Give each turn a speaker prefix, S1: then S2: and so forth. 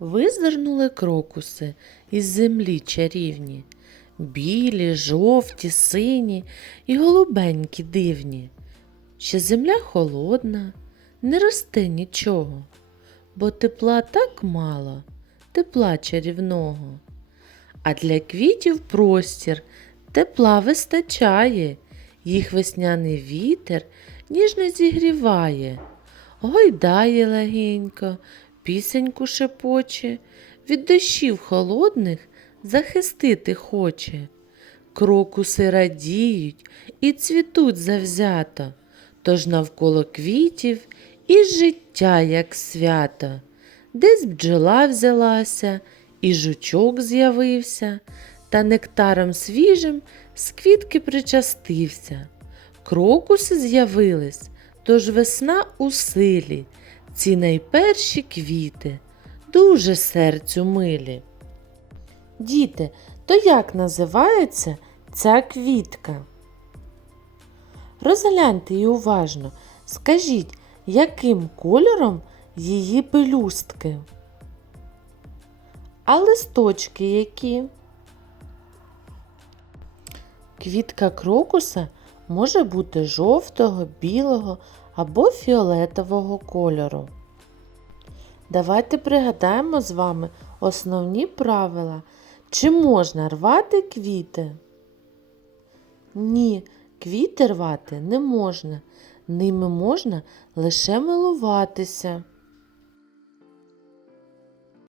S1: Визирнули крокуси із землі чарівні, білі, жовті, сині і голубенькі дивні. Ще земля холодна, не росте нічого, бо тепла так мало, тепла чарівного. А для квітів простір тепла вистачає, їх весняний вітер ніжно зігріває, гойдає легенько, пісеньку шепоче, від дощів холодних захистити хоче. Крокуси радіють і цвітуть завзято, тож навколо квітів і життя, як свято. Десь бджола взялася, і жучок з'явився, та нектаром свіжим з квітки причастився. Крокуси з'явились, тож весна у силі, ці найперші квіти, дуже серцю милі. Діти, то як називається ця квітка? Розгляньте її уважно. Скажіть, яким кольором її пелюстки? А листочки які? Квітка крокуса може бути жовтого, білого або фіолетового кольору. Давайте пригадаємо з вами основні правила. Чи можна рвати квіти? Ні, квіти рвати не можна. Ними можна лише милуватися.